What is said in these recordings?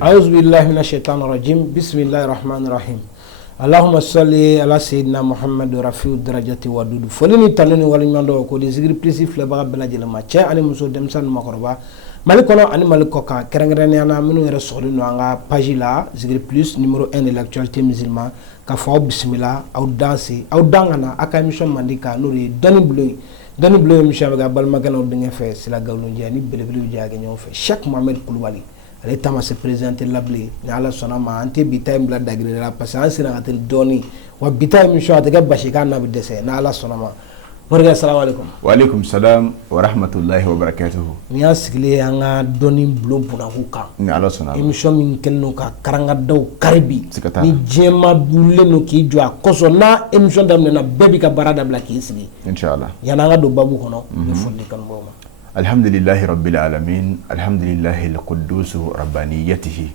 أعوذ بالله من الشيطان الرجيم بسم الله الرحمن الرحيم اللهم صل على سيدنا محمد رفيع الدرجات ودود فلني تنوني ولنياندو ko de zigri plesi fleba bela jelema che ani muso demsan makoroba malikono ani malikoka kerengrene ana minu yere soxli no anga page la zigri plus numéro 1 de l'actualité musulman ka fa bismillah aw danser aw dangana aka émission mandika nuri dani bleu émission ga balma ganaw dinga fe sila gawlu jani belebelu jaage ñoo fe Cheikh Mohamed Koulibaly ale tama se présenter labli ni ala sona ma ante bitay mbla dagre la parce que ansira atel doni wa bitay émission atega bashika na bidese na ala sona ma morga assalamu alaikum wa alaikum salam wa rahmatullahi wa barakatuh ni asigile anga doni blom puna huka ni ala sona émission min kenno ka karanga daw karbi ni jema bulle no ki jwa koso na émission damne na bebi ka barada bla ki sigi inshallah yana nga do babu kono e fonni kan boma alhamdulillahi rabbil alamin alhamdulillahi alquddus rabbaniyatihi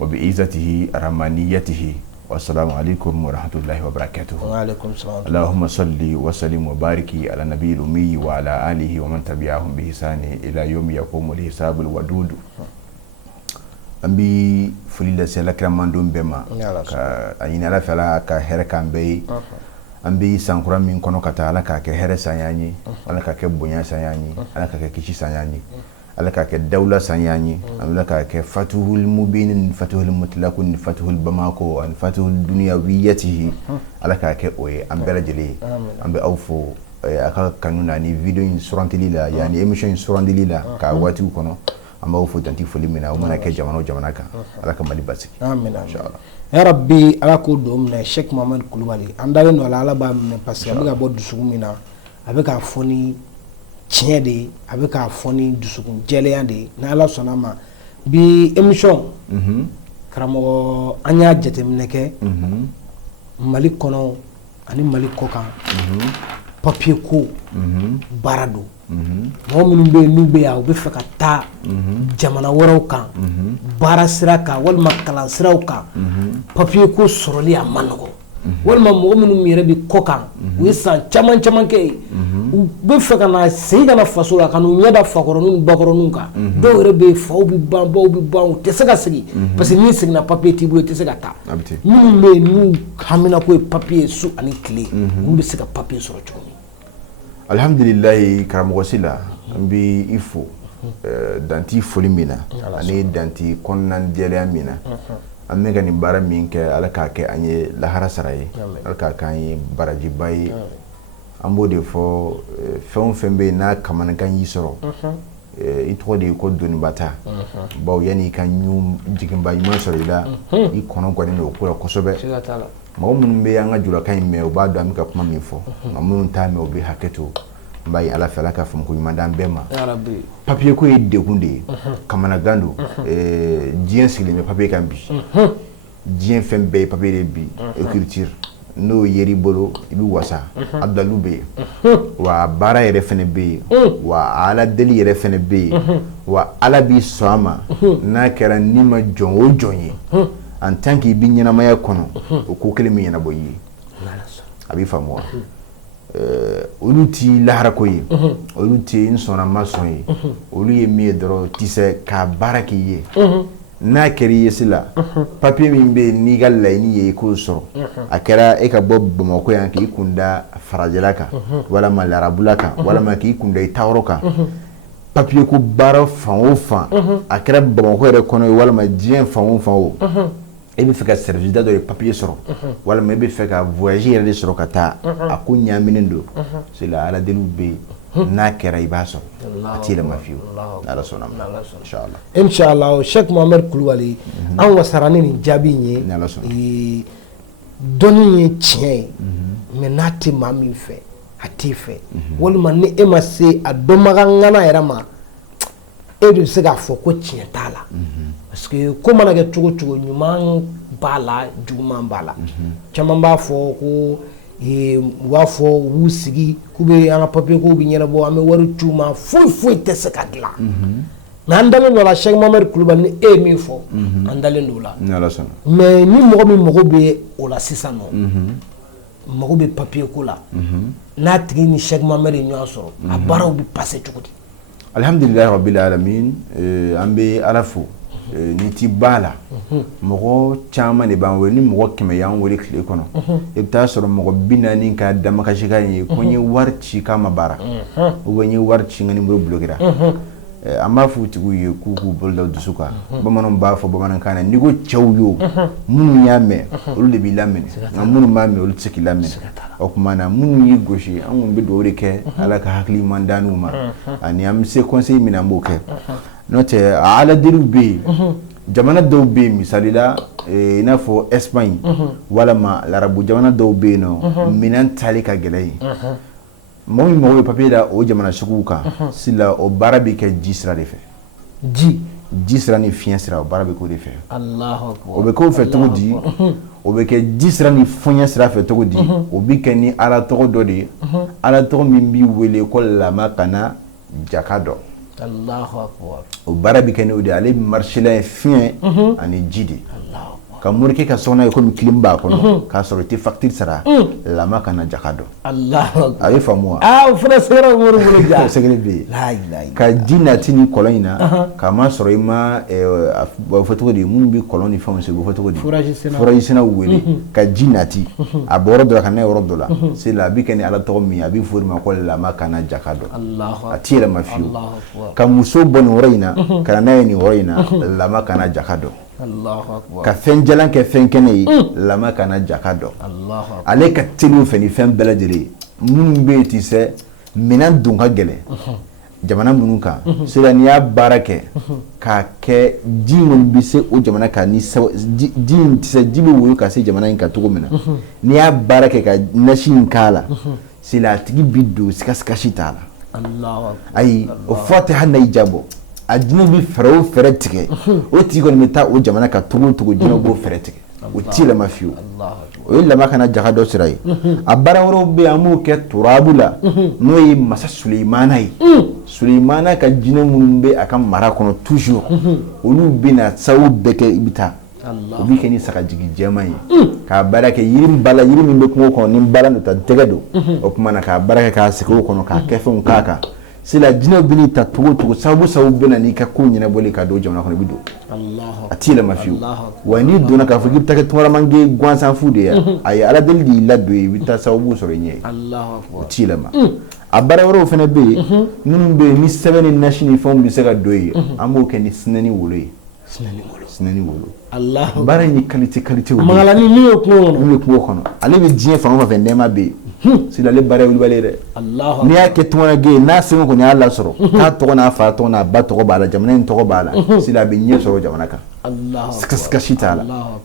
wa bi'izatihi rahmaniyatihi wassalamu alaikum wa rahmatullahi wa barakatuh wa alaikum salam allahumma salli wa sallim wa bariki ala nabiyil ummi wa ala alihi wa man tabi'ahum bi ihsani ila yawmi yaqumul hisabul wadud ambi fulila sela kramandum bema ka ayina la fala ka herkan be ambi sankura min kono kata ala ka ke here sanyanyi ala ka ke bonya sanyanyi ala ka ke kichi sanyanyi ala ka ke dawla sanyanyi ala ka ke fatuhul mubin fatuhul mutlaqun fatuhul bamako an fatuhul dunyawiyatihi ala ka ke oye ambela jeli ambe awfo aka kanuna ni video in surantili yani emission in surantili ka wati kono amba awfo tanti folimina o mana ke jamano ka ala ka mali basiki amin inshallah ya rabbi ala ko dom na Cheikh Mohamed Koulibaly andale no ala ba me parce que abiga bo dusugumina abika foni tiende abika foni dusugun jeleyande na ala sonama bi émission karamo anya jete mineke mali kono ani mali kokan papier ko barado mo minnu be nube ya be feka ta jamana waraw kan bara sira kan walma kalan siraw kan papier ko soroli a manogo walma mo minnu yere bi kokan wi san chaman ke u be feka na seyga na faso la kanu nyada fakoronu bakoronu kan do yere be faw bi ban te sega sigi parce que ni signa papier ti bulo te sega ta minnu be nu hamina ko papier su ani clé mu be sega papier soro chomi alhamdulillah karamogosila mbi ifo danti folimina ani danti konnan jele amina amega ni bara minke ala ka ke anye lahara saraye ala ka kan baraji bay ambo de fo fon fembe na kamana kan yisoro ito de ko doni bata baw yani kan nyum jigin bay mo soro ila I kono ko ni ko kosobe ma mun be yanga jula kan me o ba do amika kuma mi fo ma mun ta me o be haketo mbayi ala fala ka fam ko madam bema ya rabbi papier ko yedde hunde kamana gandu jien sile me papier kan bi jien fem be papier bi écriture no yeri bolo ibi wasa abdalou be wa bara yere fene be wa ala deli yere fene be wa ala bi soama na kera nima jongo jonye en tant que bi nyana maya kono ko kelemi yana boyi abi famwa oluti lahara koyi oluti insona masoyi olu ye mi doro tise ka baraki ye na keri yesila papier min be ni galla ni ye ko so akera e ka bob bamako yanke ikunda farajelaka wala malarabulaka wala maki ikunda itawroka papier ko bara fan akera bamako re kono wala ma dien fan e be feka service da do papier soro wala me be feka voyager de soro kata akunya minindo c'est la ala delu be na kera ibaso atila mafiu ala sonam inshallah Cheikh Mohamed Koulibaly an wasarani ni jabi nye doni ye tien mais nati mami fe ati fe walma ni e ma se adomaga ngana era ma e du se ga fo ko tien tala parce que comment na get chugo nyuman bala juman bala chama ba fo ko wa fo wusigi kube anga papier ko bi nyere bo ame waru chuma fo te se kadla na andale no la Cheikh Mohamed Koulibaly ni e mi fo andale no la mais ni mo be o la sisano mo be papier ko la na tigi ni Cheikh Mohamed nyo so abara bi passer chukudi alhamdulillah rabbil alamin ambe alafu ni ti bala mɔgɔ caman de b'an wele ni mɔgɔ 100 y'an wele tile kɔnɔ i bɛ taa sɔrɔ mɔgɔ 40 ka damakasika ye ko n ye wari ci k'a ma baara ou bien n ye wari ci n ka numéro bloquera an b'a fɔ u tigiw ye k'u k'u bolo da dusu kan bamananw b'a fɔ bamanankan na n'i ko cɛw yo minnu y'a mɛn olu de b'i laminɛ nka minnu b'a mɛn olu tɛ se k'i laminɛ o tuma na minnu y'i gosi an kɔni bɛ dugawu de kɛ ala ka hakili ɲuman d'an n'u ma ani an bɛ se conseil min na an b'o kɛ n'o tɛ aladeliw bɛ yen jamana dɔw bɛ yen misali la i n'a fɔ Espagne walama larabu jamana dɔw bɛ yen nɔ minɛn tali ka gɛlɛn yen mɔgɔ min mago bɛ papier la o jamana suguw kan sila o baara bɛ kɛ ji sira de fɛ ji sira ni fiɲɛ sira o baara bɛ k'o de fɛ o bɛ k'o fɛ cogo di o bɛ kɛ ji sira ni fiɲɛ sira fɛ cogo di o bɛ kɛ ni ala tɔgɔ dɔ de ye ala tɔgɔ min b'i wele ko lamakana jaka dɔ o baara bɛ kɛ n'o de ye ale marsela ye fiɲɛ ani ji de ka morikɛ ka sɔgɔnɔ ye komi clim b'a kɔnɔ k'a sɔrɔ i tɛ facture sara lamakana jaka dɔ a bɛ faamu wa o fana sɛgɛrɛ mori bolo ja sɛgɛrɛ bɛ yen ka ji nati ni kɔlɔn in na k'a ma sɔrɔ i ma fɔ cogo di minnu bɛ kɔlɔn ni fɛnw segin o fɔ cogo di foraji sɛnɛw wele ka ji nati a bɔ yɔrɔ dɔ la ka na yɔrɔ dɔ la c'est la a bɛ kɛ ni ala tɔgɔ min a bɛ fɔ o de ma ko lamakana jaka dɔ a ti yɛlɛma fiyewu ka muso bɔ nin yɔrɔ in na ka na n'a ye nin yɔrɔ in na lamakana jaka dɔ ka fɛn jalan kɛ fɛn kɛnɛ ye lamakana jaka dɔ ale ka teliw fɛ ni fɛn bɛɛ lajɛlen minnu bɛ yen ti se minɛn don ka gɛlɛn jamana minnu kan sera n'i y'a baara kɛ k'a kɛ ji minnu bɛ se o jamana kan ni ji in ti se ji bɛ woyo ka se jamana in kan cogo min na n'i y'a baara kɛ ka nasi in k'a la sera a tigi bi don sikasi t'a la ayi o fura tɛ hali n'a y'i jabɔ a jinɛ bɛ fɛɛrɛ o fɛɛrɛ tigɛ o tigi kɔni bɛ taa o jamana kan cogo o cogo jinɛ b'o fɛɛrɛ tigɛ o t'i yɛlɛma fiyewu o ye lamakana jaka dɔ sira ye a baara wɛrɛw bɛ yen an b'o kɛ turabu la n'o ye masa Sulemana ye Sulemana ka jinɛ minnu bɛ a ka mara kɔnɔ toujours olu bɛ na sababu bɛɛ kɛ i bɛ taa o bɛ kɛ ni sagajigi jɛman ye k'a baara kɛ yiri min bɛ kungo kɔnɔ ni bala n'o ta tɛgɛ don o tuma na k'a baara kɛ k'a sigi o kɔnɔ k'a kɛ fɛnw k'a kan sila jinɛw bɛ n'i ta cogo o cogo sababu bɛ na n'i ka ko ɲɛnabɔli ka don jamana kɔnɔ i bɛ don a t'i yɛlɛma fiyewu wa n'i donna k'a fɔ k'i bɛ taa kɛ tunkaramankɛ gansan fu de ye a ye ala deli de y'i ladon ye i bɛ taa sababu sɔrɔ i ɲɛ ye o t'i yɛlɛma a baara wɛrɛw fana bɛ yen minnu bɛ yen ni sɛbɛn ni nasi ni fɛnw bɛ se ka don yen an b'o kɛ ni sinɛ ni wolo ye sinɛ ni wolo baara in ye qualité o magalani min ye kungo kɔnɔ ale bɛ diɲɛ fan o fan fɛ nɛɛma bɛ yen sila ale baara ye wulibali ye dɛ n'i y'a kɛ tunkarage ye n'a sɛbɛn kɔni y'a lasɔrɔ k'a tɔgɔ n'a fa tɔgɔ n'a ba tɔgɔ b'a la jamana in tɔgɔ b'a la sila a bɛ ɲɛ sɔrɔ jamana kan sikasi t'a la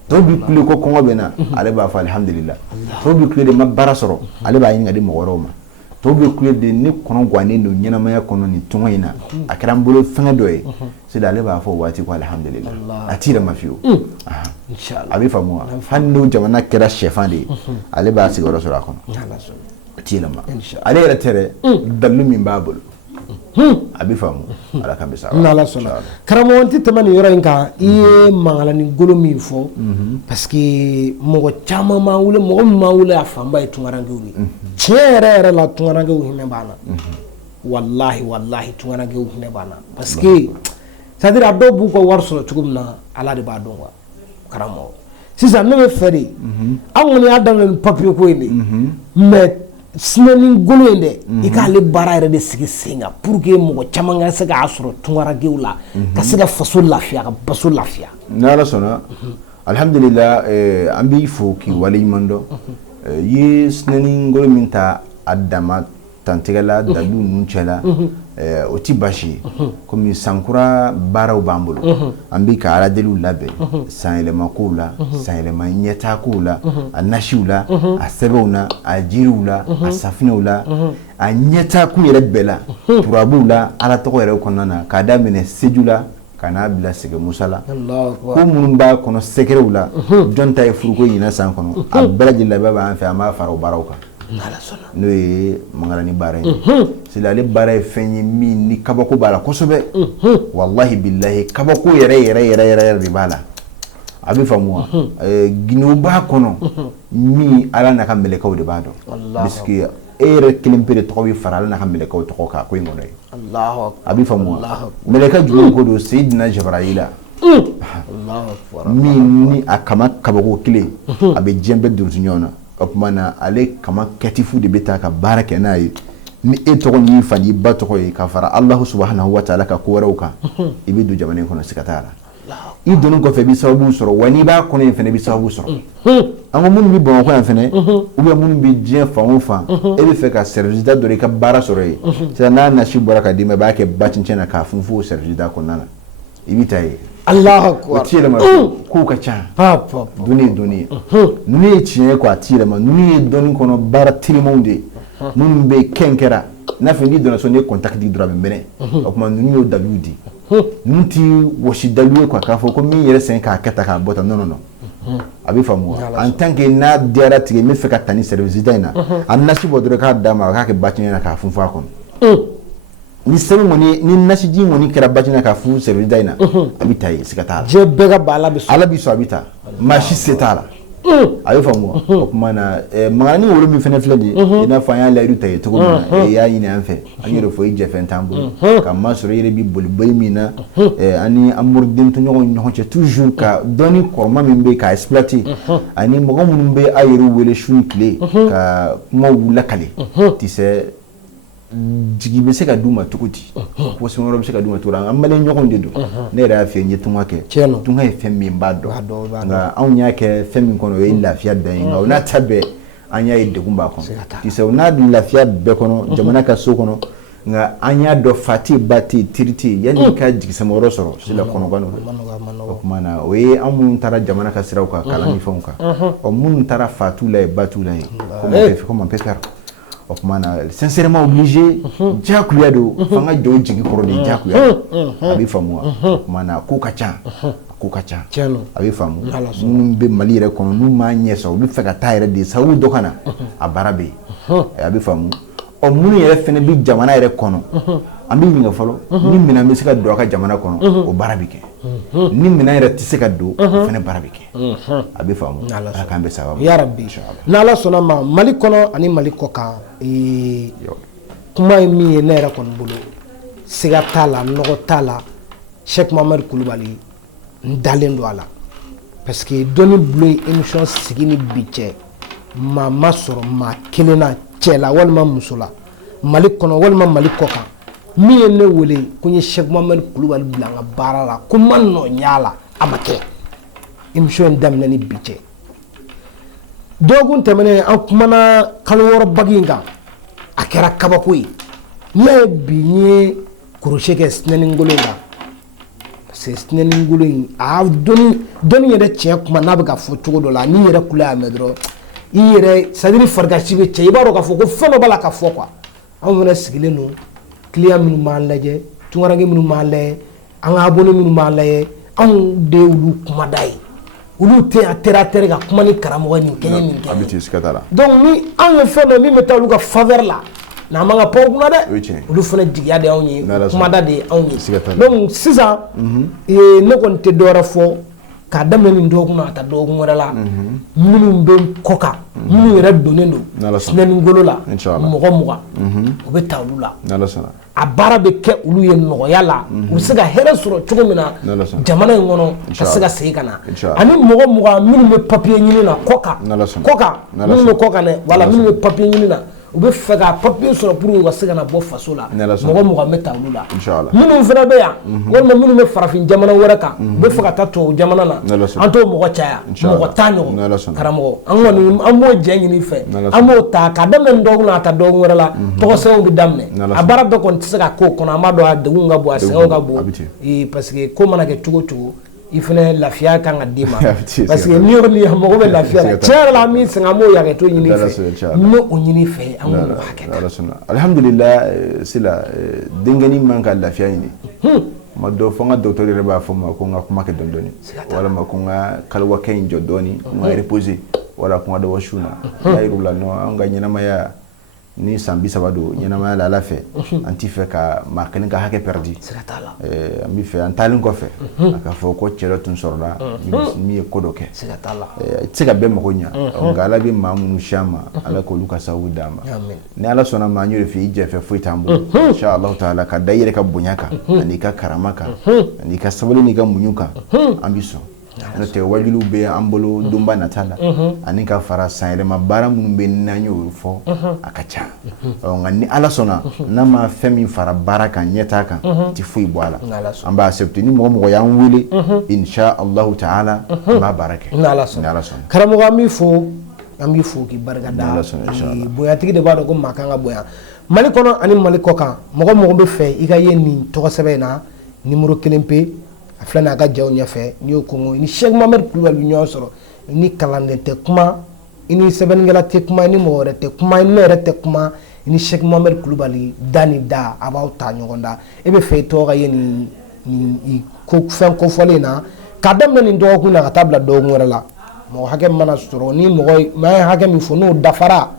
tɔw bɛ kule ko kɔngɔ bɛ na ale b'a fɔ alihamudulila tɔw bɛ kule de ma baara sɔrɔ ale b'a ɲini ka di mɔgɔ wɛrɛw ma tɔw bɛ kule de ne kɔnɔ gannen don ɲɛnamaya kɔnɔ nin tɔngɔ in na a kɛra n bolo fɛngɛ dɔ ye sila ale b'a fɔ o waati ko alihamudulila a t'i yɛrɛma fiyewu a bɛ faamu wa hali n'o jamana kɛra sɛfan de ye ale b'a sigiyɔrɔ sɔrɔ a kɔnɔ a t'i yɛlɛma ale yɛrɛ tɛ dɛ dalilu min b'a bolo a bɛ faamu ala ka bisa n'ala sɔnna karamɔgɔ tɛ tɛmɛ nin yɔrɔ in kan i ye mangalani golo min fɔ parce que mɔgɔ caman m'an wele mɔgɔ min m'an wele a fanba ye tunkarankew ye tiɲɛ yɛrɛ la tunkarankew hinɛ b'an na walahi tunkarankew hinɛ b'an na parce que c'est à dire a dɔw b'u ka wari sɔrɔ cogo min na ala de b'a dɔn quoi karamɔgɔ sisan ne bɛ fɛ de an kɔni y'a daminɛ ni papier ko in de mais sinɛni golo in dɛ i k'ale baara yɛrɛ de sigi sen kan pour que mɔgɔ caman ka se k'a sɔrɔ tunkarankew la ka se ka faso lafiya ka baso lafiya n'ala sɔnna alhamdulillah an b'i fo k'i waleɲuman dɔn i ye sinɛni golo min ta a dama tantigɛ la dalu ninnu cɛ la o ti baasi ye komi sankura baaraw b'an bolo an bɛ ka ala deliw labɛn sanyɛlɛma kow la sanyɛlɛma ɲɛtaa kow la a nasiw la a sɛbɛnw na a jiriw la a safinɛw la a ɲɛtaa kun yɛrɛ bɛɛ la turabuw la ala tɔgɔ yɛrɛ kɔnɔna na k'a daminɛ seju la ka n'a bila sɛgɛ musa la ko minnu b'a kɔnɔ sɛgɛrɛw la jɔn ta ye furuko ɲinɛ san kɔnɔ a bɛɛ lajɛlen labɛn b'an fɛ an b'a fara o baaraw kan n'o ye mangalani baara ye sila ale baara ye fɛn ye min ni kabako b'a la kosɛbɛ wallahi billahi kabako yɛrɛ de b'a la a bɛ faamu wa ginɛw b'a kɔnɔ min ala n'a ka mɛlɛkɛw de b'a dɔn parce que e yɛrɛ kelen pe de tɔgɔ bɛ fara ala n'a ka mɛlɛkɛw tɔgɔ kan ko in kɔnɔ ye a bɛ faamu wa mɛlɛkɛ jumɛn ko don Seyidina Jibrayila min ni a kama kabako kelen a bɛ diɲɛ bɛɛ durusi ɲɔgɔn na o tuma na ale kama kɛtifu de bɛ taa ka baara kɛ n'a ye ni e tɔgɔ n'i fa n'i ba tɔgɔ ye ka fara Alahu subahanahu wa taala ka ko wɛrɛw kan i bɛ don jamana in kɔnɔ siga t'a la i donni kɔfɛ i bɛ sababu sɔrɔ wa n'i b'a kɔnɔ in fana i bɛ sababu sɔrɔ an ko minnu bɛ Bamakɔ yan fana ou bien minnu bɛ diɲɛ fan o fan e bɛ fɛ ka service da dɔ i ka baara sɔrɔ yen sisan n'a nasi bɔra ka d'i ma i b'a kɛ ba cɛncɛn na k'a funfun o service da kɔnɔna na i bɛ taa ye Allahu akbar o ti yɛlɛma kow ka ca donni ye donni ye ninnu ye tiɲɛ ye quoi a ti yɛlɛma ninnu ye dɔnni kɔnɔ baara telimanw de ye minnu bɛ kɛn kɛra n'a fɔ n'i donna so ne contact di dɔrɔn a bɛ mɛnɛ o tuma ninnu y'o dabiw di ninnu ti wɔsi dalu ye quoi k'a fɔ ko min yɛrɛ sɛgɛn k'a kɛ tan k'a bɔ tan non non non a bɛ faamu wa en tant que n'a diyara tigɛ n bɛ fɛ ka taa ni service da in na a nasi bɔ dɔrɔn k'a d'a ma a k'a kɛ ba cɛncɛn na k'a funfun a kɔnɔ ni sɛbɛn kɔni ni nasiji kɔni kɛra ba cɛncɛn na k'a funfun service da in na a bɛ taa ye siga t'a la diɲɛ bɛɛ ka ban Ala bɛ sɔn Ala bɛ sɔn a bɛ taa maa si se t'a la a bɛ faamu wa o tuma na mankani wolo min fana filɛ nin ye i n'a fɔ an y'a layidu ta ye cogo min na i y'a ɲini an fɛ an yɛrɛ fɔ i jɛfɛn t'an bolo ka masɔrɔ i yɛrɛ bɛ boli boli min na ani an mɔriden tɔɲɔgɔnw ni ɲɔgɔn cɛ toujours ka dɔnni kɔrɔma min bɛ yen k'a exploiter ani mɔgɔ minnu bɛ a yɛrɛ wele su ni tile ka kumaw lakale tisɛ jigi bɛ se ka d'u ma cogo di position wɛrɛ bɛ se ka d'u ma cogo di an maliyɛn ɲɔgɔnw de don ne yɛrɛ y'a fɛ n ye tunga kɛ tunga ye fɛn min b'a dɔn nka anw y'a kɛ fɛn min kɔnɔ o ye lafiya dan ye nka o n'a ta bɛɛ an y'a ye degun b'a kɔnɔ kisɛ o n'a lafiya bɛɛ kɔnɔ jamana ka so kɔnɔ nka an y'a dɔn fa te ba te teri te yanni i ka jigisɛmɛyɔrɔ sɔrɔ sila kɔnɔgan o tuma na o ye an minnu taara jamana ka siraw kan kalan ni fɛnw kan ɔ minnu taara fa t'u la ye ba t'u la ye comment on peut faire o tuma na sincèrement obligé diyagoya don f'an ka jɔ jigi kɔrɔ de diyagoya a bɛ faamu wa o tuma na ko ka ca ko ka ca a bɛ faamu minnu bɛ Mali yɛrɛ kɔnɔ n'u m'a ɲɛ sɔrɔ u bɛ fɛ ka taa yɛrɛ de sababu dɔ ka na a baara bɛ yen a bɛ faamu ɔ minnu yɛrɛ fana bɛ jamana yɛrɛ kɔnɔ an bɛ ɲininka fɔlɔ ni minɛn bɛ se ka don a ka jamana kɔnɔ o baara bɛ kɛ ni minɛn yɛrɛ tɛ se ka don o fana baara bɛ kɛ a bɛ faamu Ala k'an bɛ sababu ya rabbi n'Ala sɔnna ma Mali kɔnɔ ani Mali kɔ kan kuma ye min ye ne yɛrɛ kɔni bolo siga t'a la nɔgɔ t'a la Sheikh Mohammed Kulibali n dalen don a la parce que dɔnni bulo ye émission sigi ni bi cɛ maa ma sɔrɔ maa kelen na cɛ la walima muso la Mali kɔnɔ walima Mali kɔ kan min ye ne wele ko n ye Sheikh Mohammed Kulibali bila n ka baara la ko n ma nɔ ɲ'a la a ma kɛ émission in daminɛ ni bi cɛ dɔgɔkun tɛmɛnen an kumana kalo wɔɔrɔ bagi in kan a kɛra kabako ye n'a ye bi n ye korosiyɛ kɛ Sinɛni-Ngolo in kan parce que Sinɛni-Ngolo in a dɔnni yɛrɛ tiɲɛ kuma n'a bɛ ka fɔ cogo dɔ la n'i yɛrɛ kule y'a mɛn dɔrɔn i yɛrɛ c'est à dire farigasi bɛ cɛ i b'a dɔn k'a fɔ ko fɛn dɔ b'a la ka fɔ quoi anw fana sigilen don client minnu b'an lajɛ tungaranke minnu b'an lajɛ an ka abonné minnu b'an lajɛ anw de y'olu kumada ye olu tɛ a tɛrɛ ka kuma ni karamɔgɔ nin kɛɲɛ nin kɛ donc ni anw ye fɛn dɔ min bɛ taa olu ka faveur la n'an man ka pan u kunna dɛ olu fana jigiya de y'anw ye kumada de ye anw ye donc sisan ne kɔni tɛ dɔwɛrɛ fɔ k'a daminɛ nin dɔgɔkun na ka taa dɔgɔkun wɛrɛ la minnu bɛ kɔ kan minnu yɛrɛ donnen don Sinɛni-Ngolo la mɔgɔ 20 u bɛ ta olu la a baara bɛ kɛ olu ye nɔgɔya la u bɛ se ka hɛrɛ sɔrɔ cogo min na jamana in kɔnɔ ka se ka segin ka na ani mɔgɔ 20 minnu bɛ papier ɲini na kɔ kan minnu bɛ kɔ kan dɛ wala minnu bɛ papier ɲini na u bɛ fɛ ka papier sɔrɔ pour que u ka se ka na bɔ faso la mɔgɔ 20 bɛ ta olu la minnu fana bɛ yan walima minnu bɛ farafin jamana wɛrɛ kan u bɛ fɛ ka taa tubabu jamana na an t'o mɔgɔ caya mɔgɔ 10 ɲɔgɔn karamɔgɔ an kɔni an b'o jɛ ɲini fɛ an b'o ta k'a daminɛ dɔgɔkun na ka taa dɔgɔkun wɛrɛ la tɔgɔsɛbɛnw bɛ daminɛ a baara bɛɛ kɔni tɛ se ka k'o kɔnɔ an b'a dɔn a degun ka bon a sɛgɛnw ka bon parce que ko mana kɛ cogo o cogo i fana lafiya kan ka d'i ma parce que n'i yɔrɔ mɔgɔ bɛ lafiya la tiɲɛ yɛrɛ la an bɛ sɛgɛn an b'o hakɛto ɲini i fɛ n'o o ɲini i fɛ an b'o hakɛ ta alhamdulillah Sila denkɛnin man ka lafiya ɲini ma dɔ fɔ n ka docteur yɛrɛ b'a fɔ n ma ko n ka kuma kɛ dɔɔni dɔɔni walima ko n ka kaliwakɛ in jɔ dɔɔni n ka reposer wala ko n ka dɔ bɔ su na n y'a yir'u la non an ka ɲɛnamaya ni san 30 do ɲɛnamaya la ala fɛ an t'i fɛ ka maa kelen ka hakɛ perdi an bɛ fɛ an taalen kɔfɛ a ka fɔ ko cɛ dɔ tun sɔrɔla min ye ko dɔ kɛ i tɛ se ka bɛɛ mago ɲa nka ala bɛ maa minnu si an ma ala k'olu ka sababu d'an ma ni ala sɔnna ma an y'o de fɛ i jɛfɛ foyi t'an bolo insha Allah taala ka da i yɛrɛ ka bonya kan ani ka karama kan ani ka sabali n'i ka muɲu kan an bɛ sɔn n'o tɛ wajiluw bɛ an bolo donba nata la ani ka fara sanyɛlɛma baara minnu bɛ n'an y'o fɔ a ka ca nka ni ala sɔnna n'a ma fɛn min fara baara kan ɲɛtaa kan ti foyi bɔ a la an b'a accepter ni mɔgɔ mɔgɔ y'an wele insha Allah taala an b'a baara kɛ ni ala sɔnna karamɔgɔ an b'i fo k'i barikada bonyatigi de b'a dɔn ko maa kan ka bonya Mali kɔnɔ ani Mali kɔ kan mɔgɔ mɔgɔ bɛ fɛ i ka ye nin tɔgɔ sɛbɛn in na numéro 1 pe a filɛ n'a ka jaw ɲɛfɛ n'i y'o kɔngɔ ni Cheikh Mohamed Kulibali bɛ ɲɔgɔn sɔrɔ ni kalanden tɛ kuma i ni sɛbɛnnikɛla tɛ kuma i ni mɔgɔ wɛrɛ tɛ kuma i ni ne yɛrɛ tɛ kuma i ni Cheikh Mohamed Kulibali da ni da a b'aw ta ɲɔgɔn da e bɛ fɛ i tɔgɔ ka ye nin fɛn kofɔlen in na k'a daminɛ nin dɔgɔkun na ka taa bila dɔgɔkun wɛrɛ la mɔgɔ hakɛ mana sɔrɔ ni mɔgɔ ye hakɛ min fɔ n'o dafara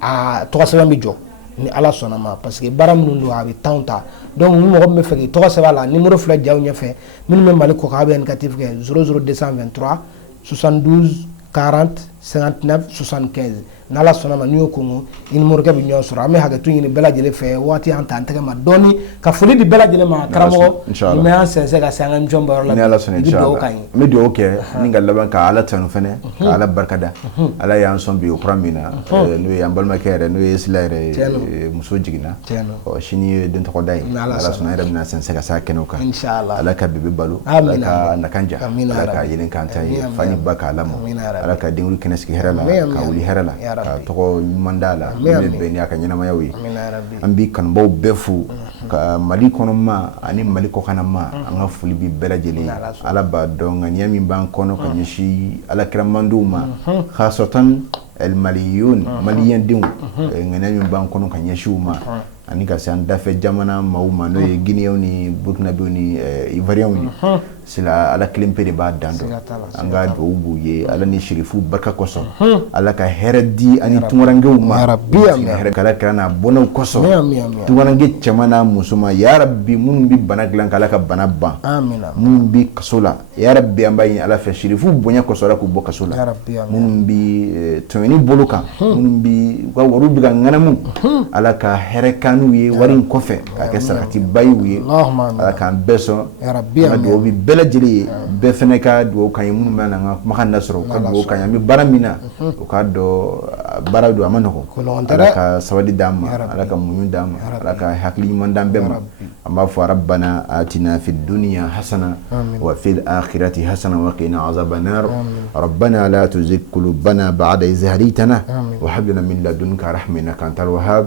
a tɔgɔ sɛbɛn bɛ jɔ ni ala sɔnna ma parce que baara minnu don a bɛ temps ta donc ni mɔgɔ min bɛ fɛ k'i tɔgɔ sɛbɛn a la numéro filɛ jaw ɲɛfɛ minnu bɛ Mali kɔ kan a bɛ indicatif kɛ 00223 72 40 59 75 n'ala sɔnna ma n'i y'o kɔngɔ i ni morikɛ bɛ ɲɔgɔn sɔrɔ an bɛ hakɛto ɲini bɛɛ lajɛlen fɛ waati y'an ta an tɛgɛ ma dɔɔni ka foli di bɛɛ lajɛlen ma karamɔgɔ ni mɛ y'an sɛnsɛn ka se an ka émission baro la ni ala sɔnna inshallah n bɛ dugawu kɛ ni ka laban ka ala tanu fɛnɛ ka ala barikada ala y'an sɔn bi o kura min na n'o ye an balimakɛ yɛrɛ n'o ye Sila yɛrɛ muso jiginna sini ye den tɔgɔ da ye ala sɔnna yɛrɛ bɛna sɛnsɛn ka se a kɛnɛw kan ala ka bebe balo ala ka nakanja ala ka yelen kan ta ye fani ba k'a lamɔ ala ka denwulu kɛnɛ sigi hɛrɛ la ka wuli hɛrɛ la ka tɔgɔ ɲuman d'a la min bɛ bɛn n'a ka ɲɛnamayaw ye an b'i kanubaw bɛɛ fo ka Mali kɔnɔ ma ani Mali kɔkan ma an ka foli bi bɛɛ lajɛlen ala b'a dɔn ŋaniya min b'an kɔnɔ ka ɲɛsin alakira mandiw ma khasatan el maliyun maliyɛndenw ŋaniya min b'an kɔnɔ ka ɲɛsin u ma ani ka se an dafɛ jamana maaw ma n'o ye Guinéens ni Burkinabéw ni Ivoiriens ye sila ala kelen pe de b'a dan dɔn an ka dugawu b'u ye ala ni sherifu barika kosɔn ala ka hɛrɛ di ani tunkarankew ma hɛrɛ kala kɛra n'a bɔnnaw kosɔn tunkaranke cɛman n'a muso ma yarabi minnu bɛ bana dilan k'ala ka bana ban minnu bɛ kaso la yarabi an b'a ɲini ala fɛ sherifu bonya kosɔn ala k'u bɔ kaso la minnu bɛ tɔɲɔni bolo kan minnu bɛ u ka wariw bɛ ka ŋanamu ala ka hɛrɛ kan n'u ye wari in kɔfɛ k'a kɛ sarakatiba ye u ye ala k'an bɛɛ sɔn an ka dugawu bɛ bɛɛ lajɛlen ye bɛɛ fɛnɛ ka dugawu kan ye minnu bɛ na an ka kumakan lasɔrɔ u ka dugawu kan ye an bɛ baara min na u k'a dɔn baara don a ma nɔgɔn ala ka sabali d'an ma ala ka muɲu d'an ma ala ka hakili ɲuman d'an bɛɛ ma an b'a fɔ rabbana atina fid dunya hasana wa fil akhirati hasana wa qina azaban nar rabbana la tuzigh qulubana ba'da idh hadaytana wa hab lana min ladunka rahmatan innaka antal wahhab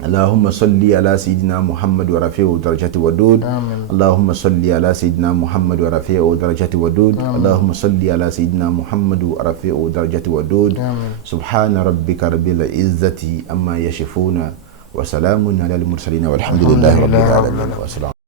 اللهم صل على سيدنا محمد ورفيع درجة ودود اللهم صل على سيدنا محمد ورفيع درجة ودود اللهم صل على سيدنا محمد ورفيع درجة ودود سبحان ربك رب العزة أما يشفون وسلام على المرسلين والحمد لله رب العالمين.